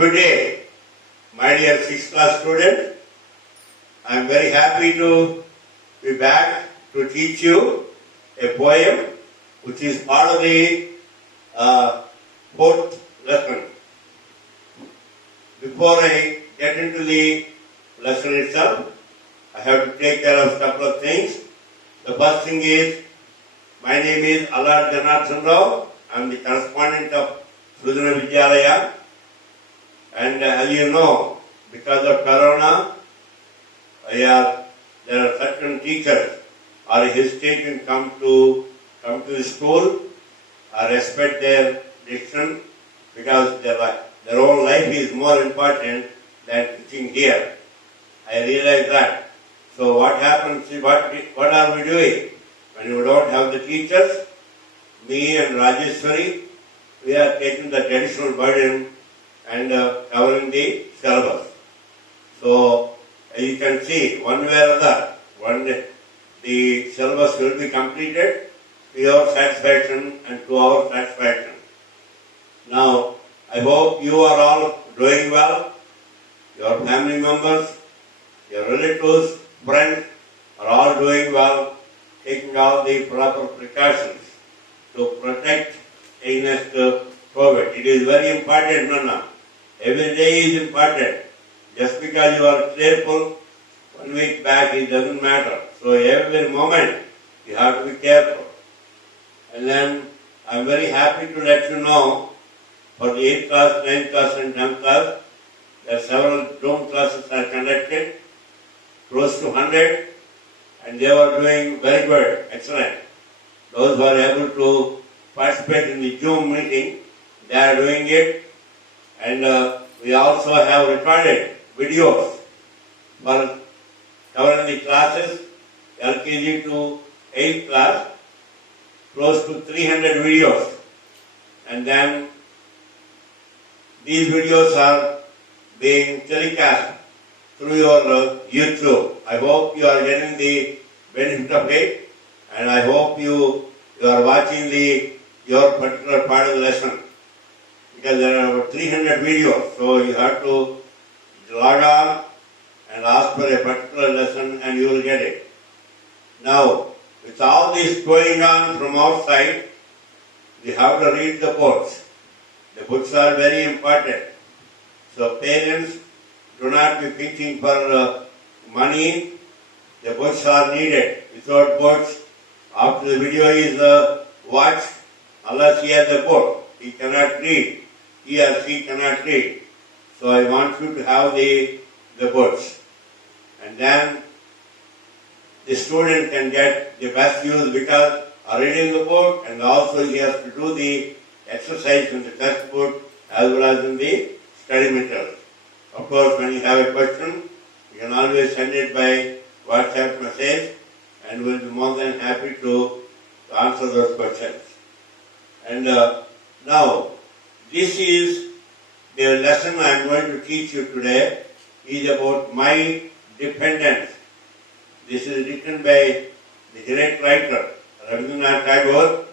Today, my dear 6th class students, I am very happy to be back to teach you a poem which is part of the fourth lesson. Before I get into the lesson itself, I have to take care of a couple of things. The first thing is, my name is Alladi Janardhan Rao. I am the correspondent of Sridhara Vidyalaya. And as you know, because of Corona, there are certain teachers are hesitating to come to the school or respect their decision because their own life is more important than teaching here. I realize that. So what happens? What are we doing when you don't have the teachers? Me and Rajeshwari, we are taking the additional burden and covering the syllabus. So as you can see, one way or other, one day the syllabus will be completed to your satisfaction and to our satisfaction. Now, I hope you are all doing well. Your family members, your relatives, friends are all doing well, taking all the proper precautions to protect against COVID. It is very important, Nana. Every day is important. Just because you are careful 1 week back, it doesn't matter. So every moment you have to be careful. And then I am very happy to let you know for the 8th class, 9th class and 10th class, there are several Zoom classes are conducted, close to 100, and they were doing very good, excellent. Those who are able to participate in the Zoom meeting, they are doing it. And we also have recorded videos for covering the classes, LKG to 8th class, close to 300 videos. And then these videos are being telecast through your YouTube. I hope you are getting the benefit of it, and I hope you are watching your particular part of the lesson. Because there are over 300 videos, so you have to log on and ask for a particular lesson and you will get it. Now, with all this going on from outside, we have to read the books. The books are very important. So parents, do not be thinking for money. The books are needed. Without books, after the video is watched, unless he has the book, he cannot read. He or she cannot read. So I want you to have the books. And then the student can get the best use because of reading the book, and also he has to do the exercise in the textbook as well as in the study materials. Of course, when you have a question, you can always send it by WhatsApp message, and we'll be more than happy to answer those questions. And now, this is the lesson I am going to teach you today is about my dependence. This is written by the great writer Rabindranath Tagore,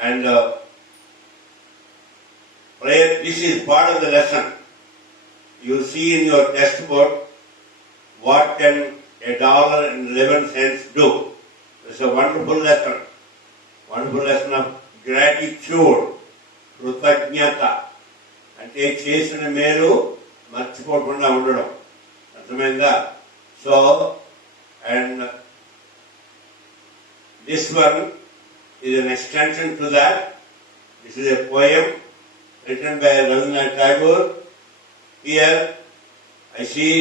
and this is part of the lesson. You see in your textbook what can $1.11 do. It's a wonderful lesson of gratitude, కృతజ్ఞత అంటే చేసిన మేలు మర్చిపోకుండా ఉండడం, అర్థమైందా? So and this one is an extension to that. This is a poem written by Rabindranath Tagore. Here I see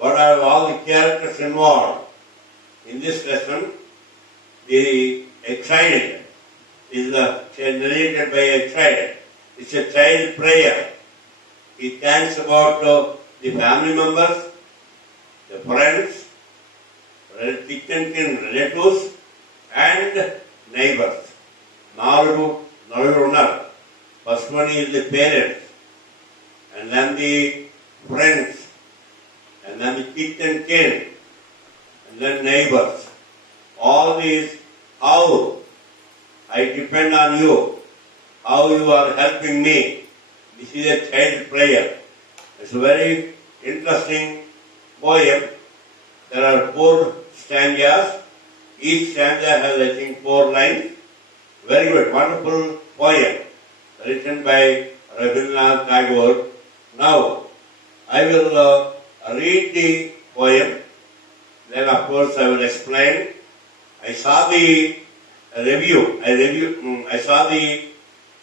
what are all the characters involved in this lesson. The excited is narrated by a child. It's a child prayer. He thanks about the family members, the friends, relatives, and neighbors. నలుగురు ఉన్నారు. First one is the parents, and then the friends, and then the kith and kin, and then neighbors. All these, how I depend on you, how you are helping me. This is a child prayer. It's a very interesting poem. There are 4 stanzas. Each stanza has, I think, 4 lines. Very good, wonderful poem written by Rabindranath Tagore. Now, I will read the poem. Then, of course, I will explain. I saw the review. I saw the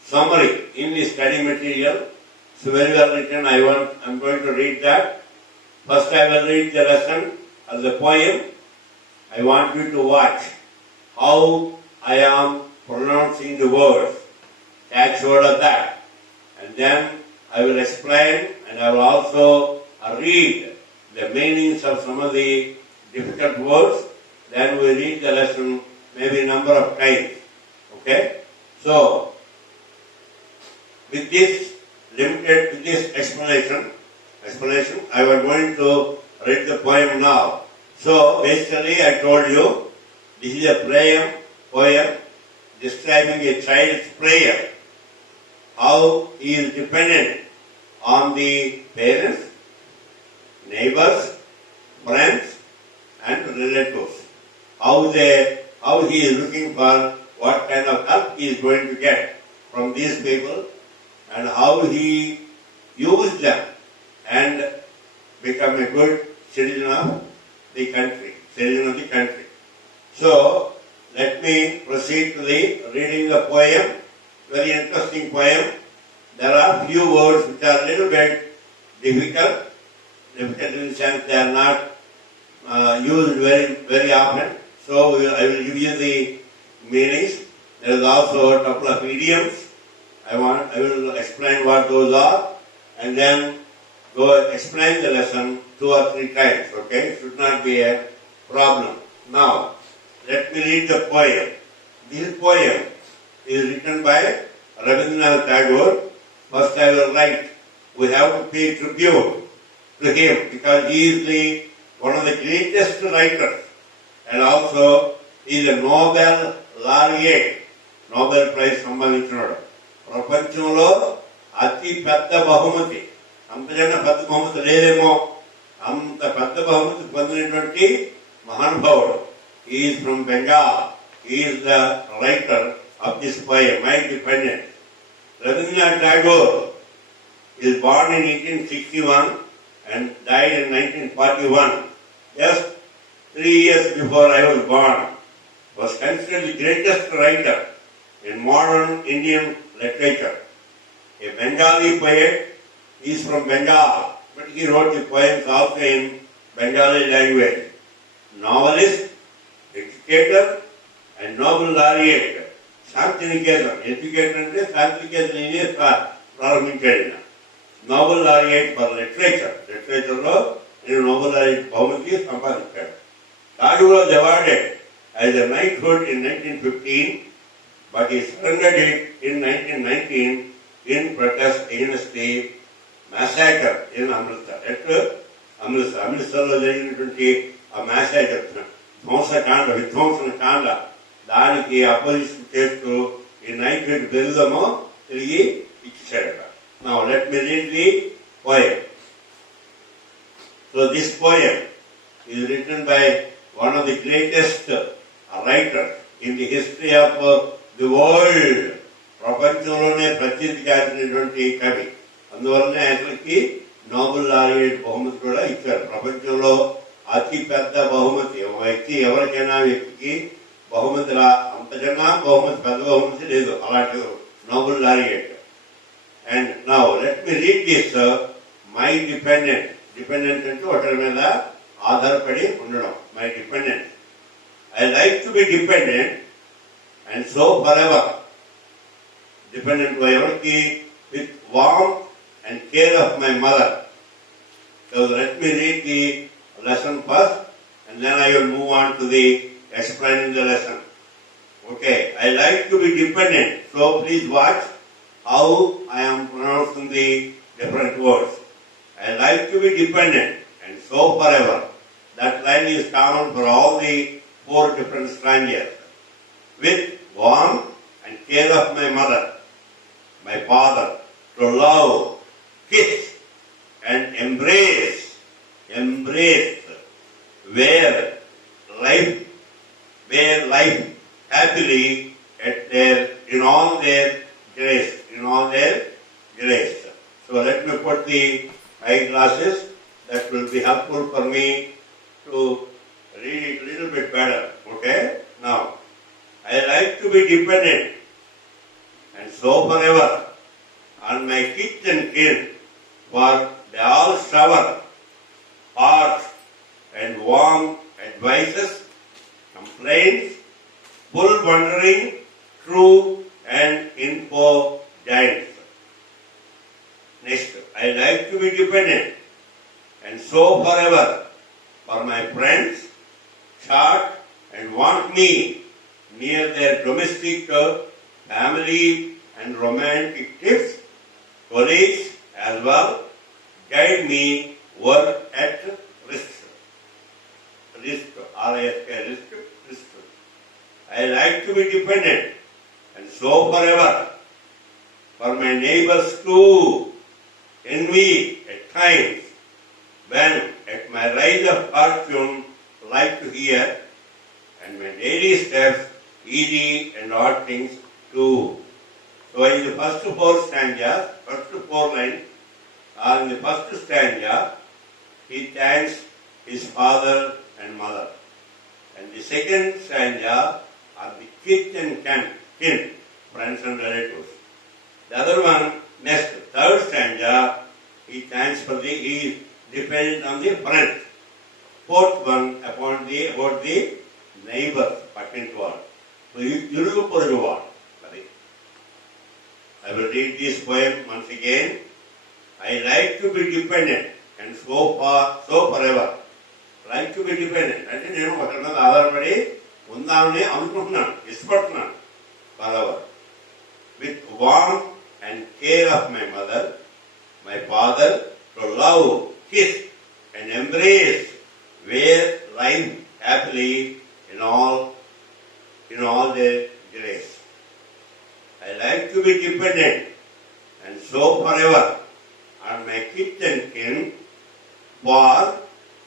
summary in the study material. It's very well written. I'm going to read that. First, I will read the lesson of the poem. I want you to watch how I am pronouncing the words. Catch hold of that. And then I will explain, and I will also read the meanings of some of the difficult words. Then we read the lesson maybe a number of times. Okay? So, with this explanation, I was going to read the poem now. So, basically, I told you, this is a poem describing a child's prayer. How he is dependent on the parents, neighbors, friends, and relatives. How he is looking for what kind of help he is going to get from these people, and how he used them and become a good citizen of the country. So, let me proceed to the reading the poem. Very interesting poem. There are few words which are a little bit difficult in the sense they are not used very, very often. So, I will give you the meanings. There is also a couple of idioms. I will explain what those are, and then go explain the lesson 2 or 3 times. Okay, it should not be a problem. Now, let me read the poem. This poem is written by Rabindranath Tagore. First, I will write. We have to pay tribute to him because he is one of the greatest writers, and also he is a Nobel laureate, Nobel Prize సంపాదించినాడు. ప్రపంచంలో అతి పెద్ద బహుమతి, అంతకన్నా పెద్ద బహుమతి లేదేమో, అంత పెద్ద బహుమతి పొందినటువంటి మహానుభావుడు. He is from Bengal. He is the writer of this poem, My Dependent. Rabindranath Tagore is born in 1861 and died in 1941. Just 3 years before I was born. Was considered the greatest writer in modern Indian literature. A Bengali poet. He is from Bengal, but he wrote the poems also in Bengali language. Novelist, educator, and Nobel laureate. Shantiniketan. Educator అంటే శాంతినికేతన్ ప్రారంభించాడు. Nobel laureate for literature. లిటరేచర్లో నేను Nobel laureate బహుమతి సంపాదించాడు. Tagore was awarded as a knighthood in 1915, but he surrendered it in 1919 in protest against the massacre in Amritsar. అమృత్సర్లో జరిగినటువంటి ఆ massacre, విధ్వంసన కాండ, దానికి opposition చేస్తూ ఈ knighthood బిరుదము తిరిగి ఇచ్చాడట. Now let me read the poem. So this poem is written by one of the greatest writers in the history of the world. ప్రపంచంలోనే ప్రసిద్ధి గాంచినటువంటి కవి. అందువల్లనే అతనికి నోబెల్ లారియట్ బహుమతి కూడా ఇచ్చారు. ప్రపంచంలో అతి పెద్ద బహుమతి ఒక వ్యక్తి, ఎవరికైనా వ్యక్తికి బహుమతి అంతకన్నా బహుమతి పెద్ద బహుమతి లేదు, అలాంటి Nobel laureate. And now let me read this my dependent. Dependent అంటే ఒకరి మీద ఆధారపడి ఉండడం. My dependent. I like to be dependent and so forever. Dependent by ఎవరికి? With warmth and care of my mother. So let me read the lesson first and then I will move on to the explaining the lesson. Okay, I like to be dependent. So please watch how I am pronouncing the different words. I like to be dependent and so forever. That line is common for all the 4 different stanzas. With warmth and care of my mother, my father, to love, kiss, and embrace, where life, happily in all their grace. So let me put the eyeglasses. That will be helpful for me to read it a little bit better. Okay? Now, I like to be dependent and so forever on my kith and kin, for they all shower harsh and warm advices, complaints, full wondering, true and info giants. Next, I like to be dependent and so forever for my friends, short and want me near their domestic, family and romantic tips, colleagues as well, guide me, work at risk. Risk. I like to be dependent and so forever for my neighbors too, envy at times, when at my rise of fortune like to hear, and my daily steps easy and odd things too. So in the first four lines, in the first stanza, he thanks his father and mother. And the second stanza are the kith and kin, friends and relatives. The other one, next, third stanza, he thanks for he is dependent on the friends. Fourth one, about the neighbors, packing to all. So you look for the word. I will read this poem once again. I like to be dependent and so forever. Like to be dependent. అంటే నేను ఒకరి మీద ఆధారపడి ఉందామని అనుకుంటున్నాను, ఇష్టపడుతున్నాను forever. With warmth and care of my mother, my father, to love, kiss and embrace, where life happily in all their grace. I like to be dependent and so forever on my kith and kin, for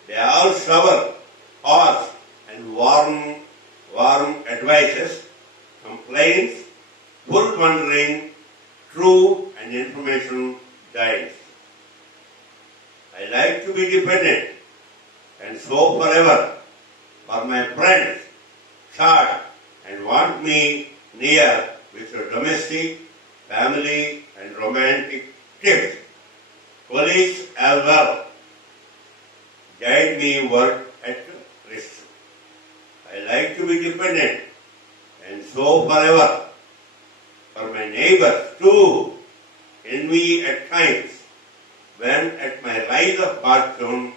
they all shower harsh and warm advices, complaints, full wondering, true and information guides. I like to be dependent and so forever for my friends, short and want me near with your domestic, family and romantic tips, colleagues as well, guide me work at risk. I like to be dependent and so forever for my neighbors too, envy at times, when at my rise of fortune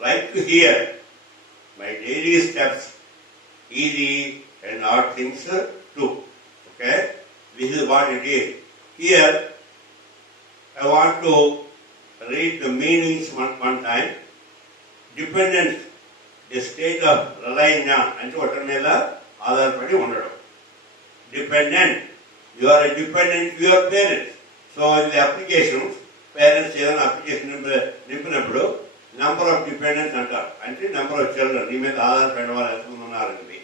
like to hear my daily steps easy and odd things too. Okay? This is what it is. Here, I want to read the meanings one time. Dependence, the state of relying on, అంటే ఒకరి మీద ఆధారపడి ఉండడం. Dependent, you are a dependent to your parents. So in the applications, parents ఏదైనా application నింపినప్పుడు number of dependence అంటారు. అంటే number of children, నీ మీద ఆధారపడిన వాళ్ళు ఎంతమంది ఉన్నారని.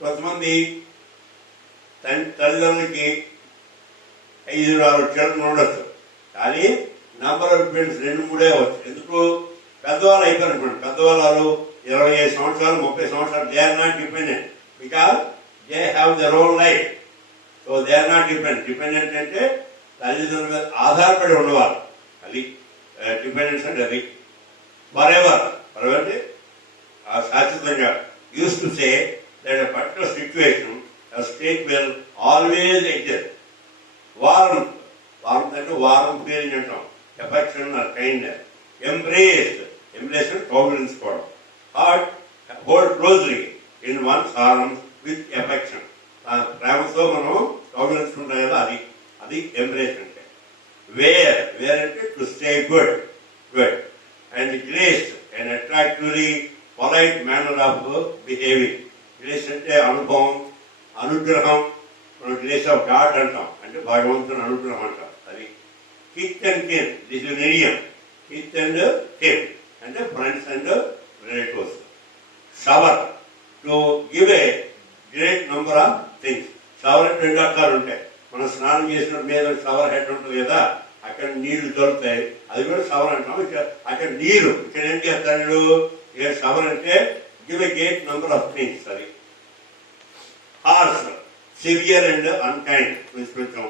కొంతమంది తల్లిదండ్రులకి 5-6 చిల్డ్రన్ ఉండొచ్చు, కానీ నెంబర్ ఆఫ్ డిపెండెన్స్ 2-3 అవ్వచ్చు. ఎందుకు? పెద్దవాళ్ళు అయిపోయినటువంటి పెద్దవాళ్ళు 25 సంవత్సరాలు 30 సంవత్సరాలు, they are not dependent because they have their own life. So they are not dependent అంటే తల్లిదండ్రుల మీద ఆధారపడి ఉండేవాళ్ళు. అది డిపెండెన్స్ అంటే అది. ఫరెవర్ అంటే శాశ్వతంగా. Use to say that a particular situation a state will always exist. Warmth అంటే వారం ఫీలింగ్ అంటాం, ఎఫెక్షన్ ఆర్ కైండ్నెస్. ఎంబ్రేస్ కౌగిలించుకోవడం. Heart hold closely in one's arms with affection. ప్రేమతో మనం కౌగిలించుకుంటాం కదా, అది ఎంబ్రేస్ అంటే. వేర్ అంటే to stay good. And grace and attractively polite manner of behaving. Grace అంటే అనుభవం, అనుగ్రహం. మనం గ్రేస్ ఆఫ్ గాడ్ అంటాం, అంటే భగవంతుని అనుగ్రహం అంటాం. అది Kith and kin. This is an idiom. Kith and kin. And friends and relatives. Shower. To give a great number of things. Shower అంటే రెండు అర్థాలు ఉంటాయి. మనం స్నానం చేసినప్పుడు మీద షవర్ హెడ్ ఉంటుంది కదా, అక్కడ నీళ్లు దొరుకుతాయి, అది కూడా షవర్ అంటాం. అక్కడ నీరు ఇక్కడ ఏం చేస్తాడు? షవర్ అంటే give a great number of things. అది హార్స్ సివియర్ అండ్ అన్కైండ్ కొంచెం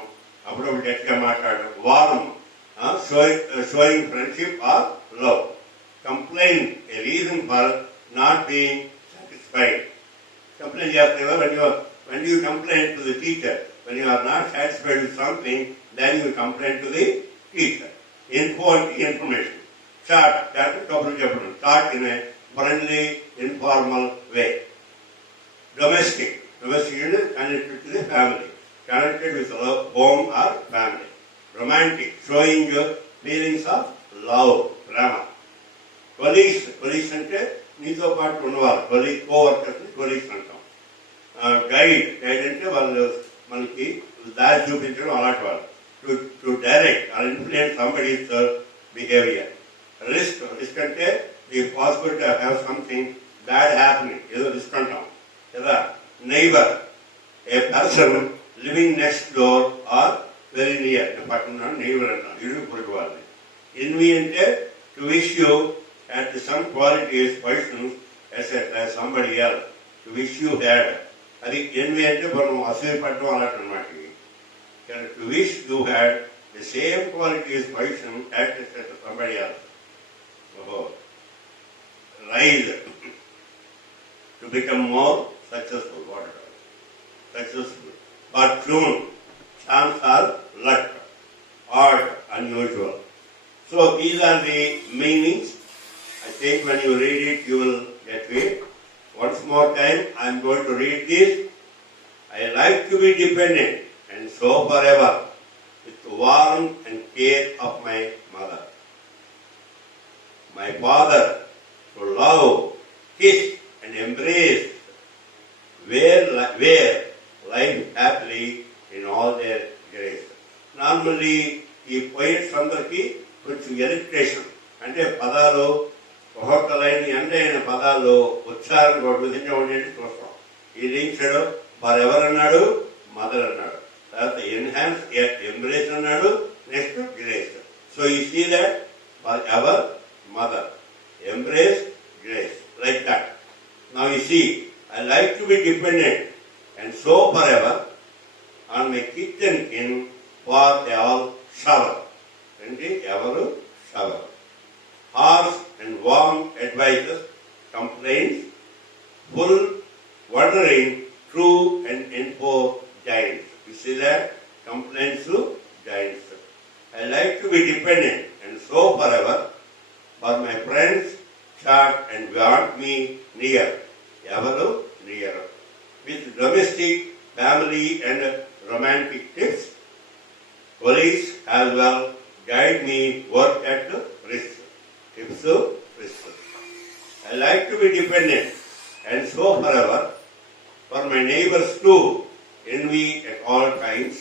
అప్పుడప్పుడు గట్టిగా మాట్లాడడం. Warm showing friendship or love. Complaint a reason for not being satisfied. Complaint చేస్తారు కదా, when you complain to the teacher, when you are not satisfied with something, then you complain to the teacher. Information. Chat couple chapters. Chat in a friendly, informal way. Domestic is connected to the family, connected with love, home or family. Romantic, showing your feelings of love, prema. Colleagues అంటే నీతో పాటు ఉన్నవారు, colleague, co-workers ని colleagues అంటాం. Guide అంటే వాళ్ళు మనకి దారి చూపించడం అలాంటి వాళ్ళు. To direct or influence somebody's behaviour. Risk అంటే the possibility to have something bad happening, ఏదో రిస్క్ అంటాం కదా. Neighbour a person living next door or very near, పక్కన నైబర్ అంటాం, ఇరుగు పొరుగు వాళ్ళని. ఎన్వి అంటే to wish you had some qualities positions etcetera somebody else, to wish you had. అది ఎన్వి అంటే మనం అసూయపడడం అలాంటి అనమాట. To wish you had the same qualities position at somebody else. Rise to become more successful. What successful. Fortune, chance or luck. Odd, unusual. So these are the meanings. I think when you read it, you will get it. Once more time, I am going to read this. I like to be dependent and so forever with the warmth and care of my mother. My father to love, kiss and embrace, where life happily in all their grace. Normally, ఈ poets అందరికీ కొంచెం ఎలిట్రేషన్ అంటే పదాలు ఒక్కొక్క line end అయిన పదాలు ఉచ్చారణ ఒక విధంగా ఉండేది చూస్తాం. ఇది ఇచ్చాడు వారు ఎవరన్నాడు, మదర్ అన్నాడు, తర్వాత ఎన్హాన్స్ ఎంబ్రేస్ అన్నాడు, next grace. So you see that forever mother, embrace, grace, like that. Now you see I like to be dependent and so for ever on my kith and kin far they all shower. అంటే ఎవరు shower. Harsh and warm advices, complaints, full wondering, true and info giants. You see that? Complaints to giants. I like to be dependent and so forever, for my friends chat and want me near. Yavaru near. With domestic, family and romantic tips, police as well guide me work at risk. Tips to risk. I like to be dependent and so forever, for my neighbors too envy at all times.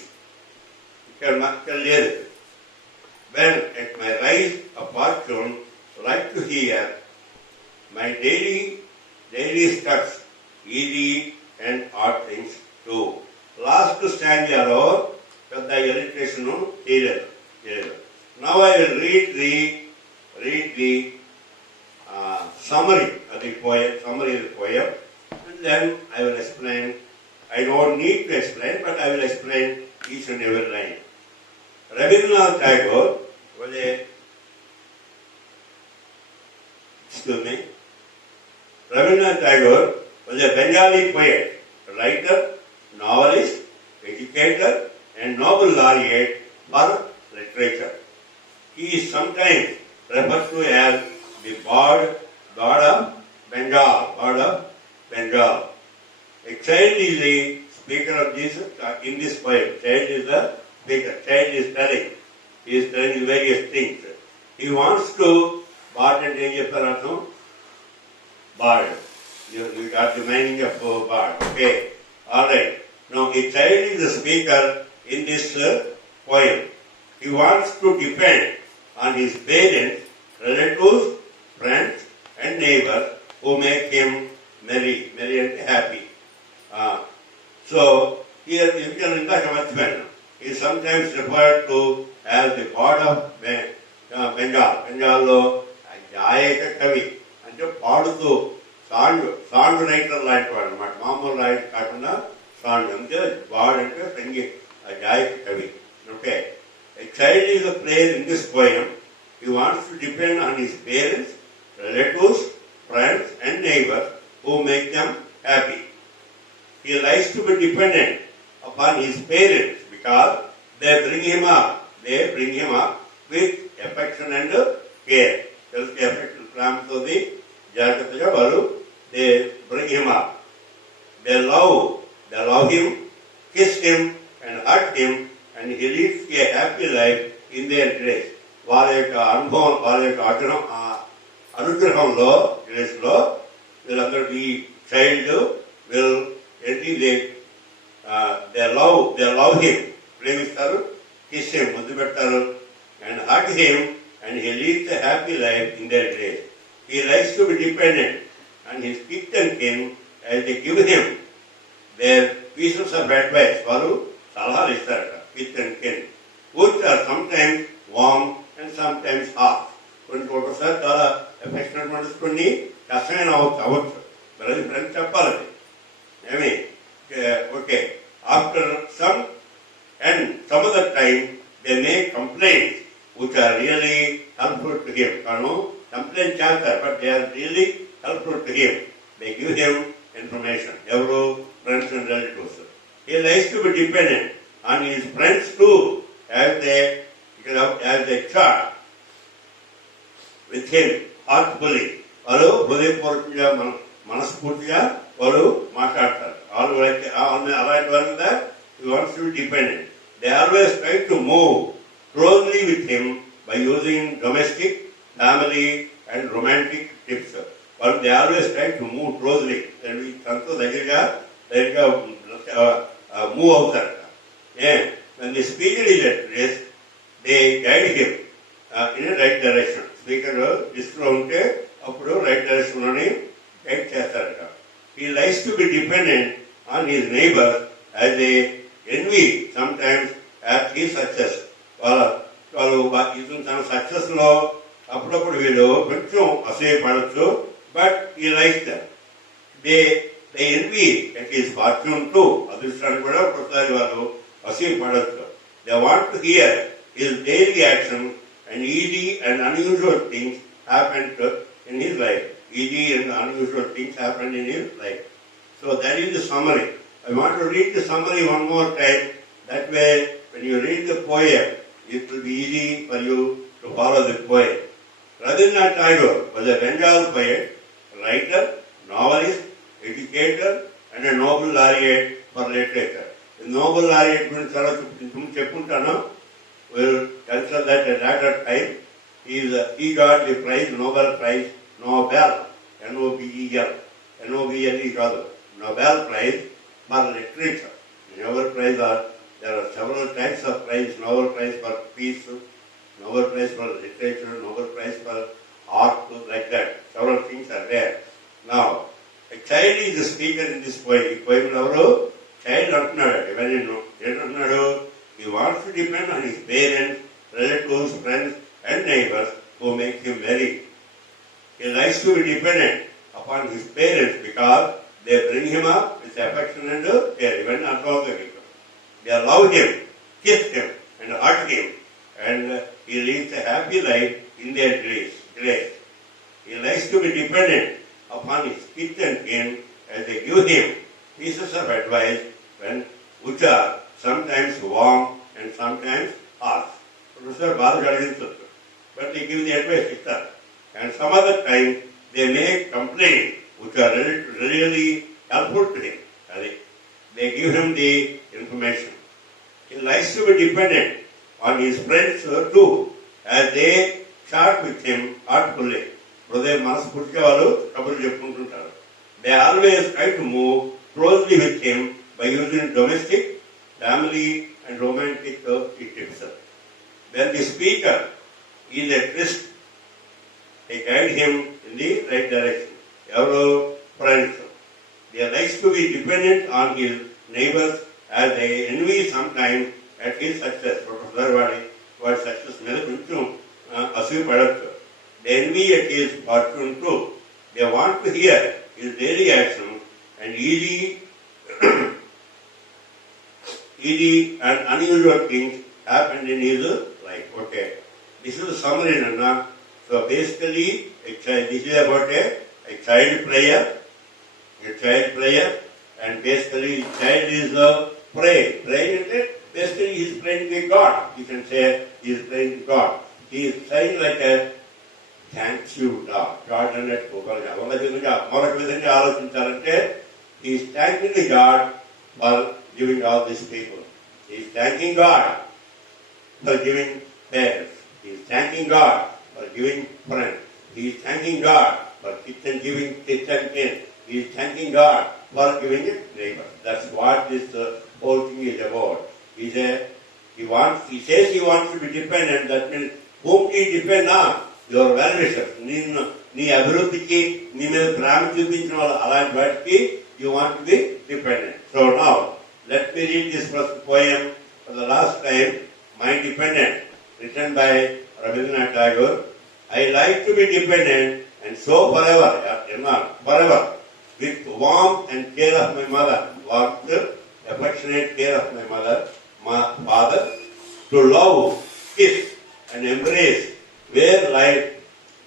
When at my rise of fortune like to hear my daily steps, easy and odd things too. Last stanza పెద్ద ఎలిట్రేషన్ చేయలేదు. Now I will read the summary of the poem, and then I will explain. I don't need to explain, but I will explain each and every line. Rabindranath Tagore was Rabindranath Tagore was a Bengali poet, writer, novelist, educator, and Nobel laureate for literature. He is sometimes referred to as the god of Bengal. A child is the speaker of this in this poem. Child is the speaker. Child is telling. He is telling various things. He wants to bard and Enjaparatham. Bard. You got the meaning of bard. Okay. Alright. Now a child is the speaker in this poem. he wants to depend on his parents, relatives, friends, and neighbors who make him merry and happy. So here you can is sometimes referred to as the god of Bengal. Bengal Jayaka Kavi. అంటే పాడుతూ song writer లాంటి వాడు అనమాట. మామూలు right కాకుండా song అంటే వాడు అంటే జాయక కవి. Okay, a child is a player in this poem. He wants to depend on his parents, relatives, friends and neighbors who make them happy. He likes to be dependent upon his parents because they bring him up with affection and care. Affection comes to the Jagataya Baru. They bring him up. They love him, kiss him and hug him, and he leads a happy life in their grace. వారి యొక్క అనుభవం, వారి యొక్క అనుగ్రహంలో, grace లో వీళ్ళందరూ ఈ child will they love him, ప్రేమిస్తారు, kiss him, ముద్దు పెడతారు, and hug him, and he leads a happy life in their grace. He likes to be dependent on his kith and kin as they give him their pieces of advice. వారు సలహాలు ఇస్తారట, kith and kin, which are sometimes warm and sometimes hard. ఒకసారి చాలా affectionate మనసుకొని కష్టమైన అవ్వచ్చు, మరి friends చెప్పాలి. Okay, after some other time they make complaints which are really helpful to him. Complaint చేస్తారు, but they are really helpful to him. They give him information. Every friends and relatives. He likes to be dependent on his friends too, as they chat with him heartfully. వాళ్ళు హృదయపూర్వకంగా మనస్ఫూర్తిగా వాళ్ళు మాట్లాడతారు. అలాంటి వారి మీద he wants to be dependent. They always try to move closely with him by using domestic, family and romantic tips. But they always try to move closely. తనతో దగ్గరగా మూవ్ అవుతారు. When the speaker is at rest, they guide him in a right direction. Speaker డిస్ట్లో ఉంటే అప్పుడు right direction లోని guide చేస్తారట. He likes to be dependent on his neighbor as they envy sometimes at his success. వాళ్ళు ఇతను తన success లో అప్పుడప్పుడు వీళ్ళు కొంచెం అసూయపడచ్చు, but he likes them. They envy at his fortune too. అదృష్టాన్ని కూడా ఒకసారి వాళ్ళు అసూయపడచ్చు. They want to hear his daily action and easy and unusual things happened in his life. Easy and unusual things happened in his life. So that is the summary. I want to read the summary one more time. That way, when you read the poem, it will be easy for you to follow the poem. Rabindranath Tagore was a Bengal poet, writer, novelist, educator, and a Nobel laureate for literature. The Nobel laureate means cheppuntanu. Will consider that at that time he got the prize, Nobel Prize, Nobel, N-O-B-E-L. N-O-B-L is called Nobel Prize for literature. Nobel Prize there are several types of prize. Nobel Prize for peace, Nobel Prize for literature, Nobel Prize for art, like that. Several things are there. Now, a child is the speaker in this poem. This poem ఎవరు child అంటున్నాడు. ఏంటంటున్నాడు? He wants to depend on his parents, relatives, friends and neighbors who make him merry. He likes to be dependent upon his parents because they bring him up with affection and care. Even they love him, kiss him and hug him, and he leads a happy life in their grace. He likes to be dependent upon his kith and kin as they give him pieces of advice which are sometimes warm and sometimes harsh. Professor బాధ కలిగించవచ్చు, but they give the advice ఇస్తారు. And some other time they make complaints which are really helpful to him. They give him the information. He likes to be dependent on his friends too, as they chat with him heartfully. హృదయ మనస్ఫూర్తిగా వాళ్ళు కబుర్లు చెప్పుకుంటుంటారు. They always try to move closely with him by using domestic, family and romantic tips. when the speaker is at risk, they guide him in the right direction. Every friends, they likes to be dependent on his neighbors as they envy sometimes at his success. What success ಮೇಲೆ ಕೊಂಚ ಅಸೂಯೆ ಪಡೋದು. They envy at his fortune too. They want to hear his daily action and easy and unusual things happened in his life. Okay, this is a summary, Nana. So basically, this is about a child player, and basically child is a prey. Basically he is praying to God. You can say he is praying to God. He is saying like a thank you God. God and that he is thanking God for giving all these people. He is thanking God for giving parents. He is thanking God for giving friends. He is thanking God for giving kitchen kin. He is thanking God for giving it neighbor. That's what this whole thing is about. He says he wants to be dependent. That means whom he depend on? Your well-wishers. Nee abhiruddhiki, nee meeda prema chupinchina vallu alaanti vaatiki you want to be dependent. So now, let me read this first poem for the last time, My Dependent, written by Rabindranath Tagore. I like to be dependent and so forever, with warmth and care of my mother, affectionate care of my mother, my father, to love, kiss and embrace, wear life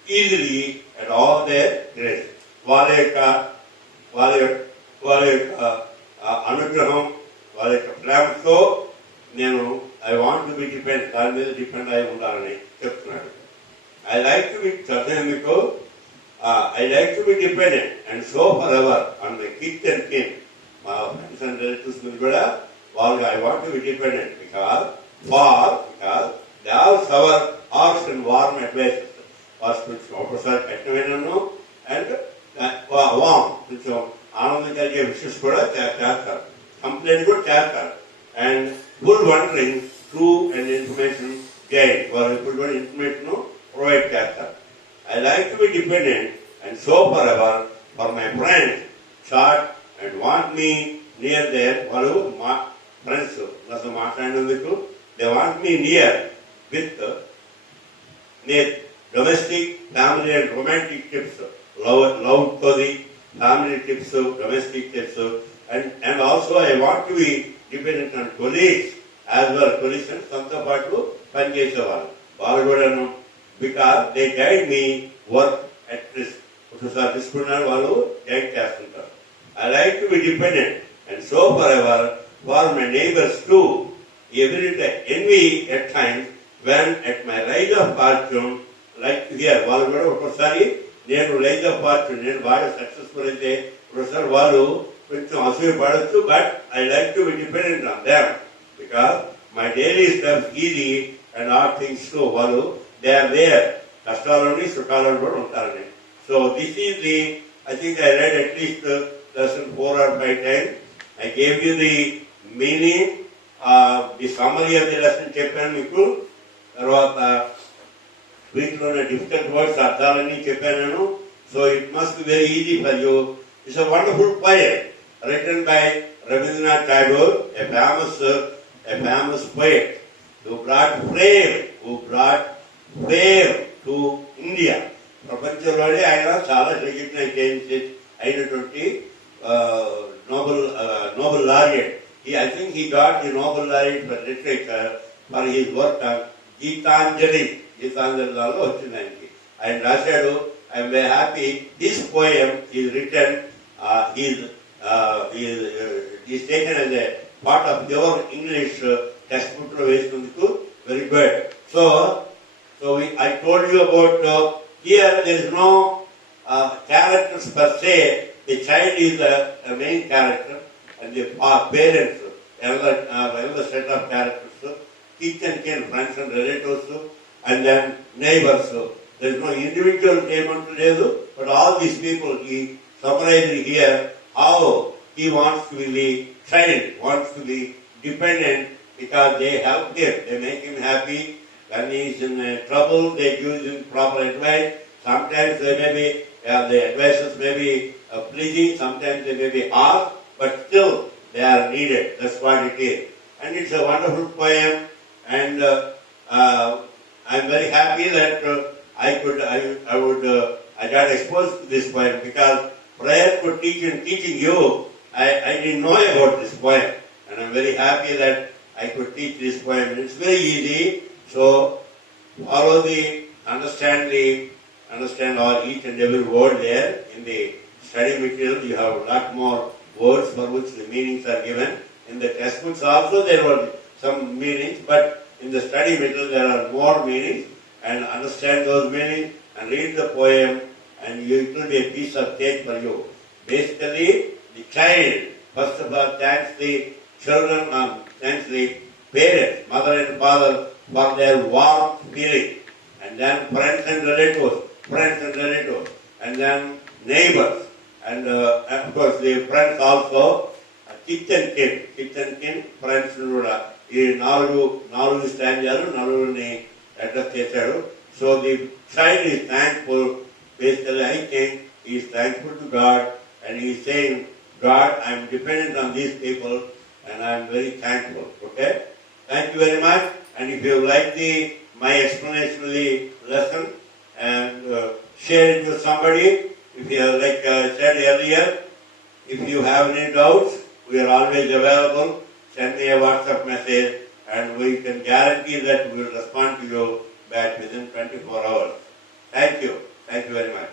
easily at all their grace. వారి యొక్క అనుగ్రహం, వారి యొక్క ప్రేమతో నేను I want to be depend, దాని మీద depend అయి ఉండాలని చెప్తున్నాడు. ఐ లైక్ టు బి మీకు I like to be dependent and so for ever on the kid and kin. మా ఫ్రెండ్స్ అండ్ రిలేటివ్స్ మీద కూడా వాళ్ళకి I want to be dependent because they are sour horse and warm advices. ఒకసారి కఠినమైనను and warm కొంచెం ఆనందం కలిగే విషయస్ కూడా చేస్తారు, కంప్లైంట్ కూడా చేస్తారు. And full wondering true and information guide, వాళ్ళు ఇప్పుడు కూడా ఇన్ఫర్మేషన్ ప్రొవైడ్ చేస్తారు. I like to be dependent and so forever for my friends, short and want me near their friends. Nasu maatladinanduku they want me near with domestic, family and romantic tips, love to the family tips, domestic tips, and also I want to be dependent on colleagues as well. Colleagues and santo paatu pani chesevaru varu kodanu, because they guide me work at risk. ఒకసారి తీసుకున్నారు వాళ్ళు guide చేస్తుంటారు. I like to be dependent and so forever for my neighbors too. Every day envy at times when at my rise of fortune, like here వాళ్ళు కూడా ఒకసారి నేను rise of fortune, నేను బాగా సక్సెస్ఫుల్ అయితే ఒకసారి వాళ్ళు కొంచెం అసూయ పడవచ్చు. But I like to be dependent on them because my daily steps easy and all things to వాళ్ళు దే ఆర్ దేర్. కష్టాలని సుఖాలను కూడా ఉంటారని. So this is the I think I read at least lesson 4 or 5 times. I gave you the meaning, the summary of the lesson చెప్పాను మీకు. తర్వాత వీటిలోనే difficult words అర్థాలన్నీ చెప్పాను. So it must be very easy for you. It's a wonderful poem written by Rabindranath Tagore, a famous poet who brought fame to India. ప్రపంచంలోనే ఆయన చాలా recognise అయినటువంటి Nobel laureate. I think he got the Nobel laureate for literature for his work on Gitanjali. Gitanjali వచ్చింది ఆయనకి. ఆయన రాశాడు. I am very happy. This poem is written, is taken as a part of your English textbook లో వేసినందుకు very good. So I told you about here there is no characters per se. The child is the main character and the parents, another set of characters, kids and kin, friends and relatives, and then neighbors. There is no individual name unto ledu, but all these people he summarized here how he wants to be the child, wants to be dependent because they help him, they make him happy. when he is in trouble, they give him proper advice. Sometimes they may be, the advices may be pleasing, sometimes they may be harsh, but still they are needed. That's what it is. And it's a wonderful poem, and I'm very happy that I got exposed to this poem, because prior to teaching you, I didn't know about this poem, and I'm very happy that I could teach this poem. It's very easy, so follow understand all each and every word there. In the study material, you have a lot more words for which the meanings are given. In the textbooks also there were some meanings, but in the study material there are more meanings, and understand those meanings and read the poem, and it will be a piece of cake for you. Basically, the child, first of all, thanks the children and thanks the parents, mother and father, for their warm feeling, and then friends and relatives, and then neighbors, and of course the friends also, kitchen kin, friends కూడా ఈ నాలుగు స్టాంజాలు నలుగురిని address చేశాడు. So the child is thankful. Basically, I think he is thankful to God, and he is saying, God, I am dependent on these people, and I am very thankful. Okay? Thank you very much. And if you like my explanation of the lesson, and share it with somebody. If you have, like said earlier, if you have any doubts, we are always available. Send me a WhatsApp message, and we can guarantee that we will respond to you back within 24 hours. Thank you. Thank you very much.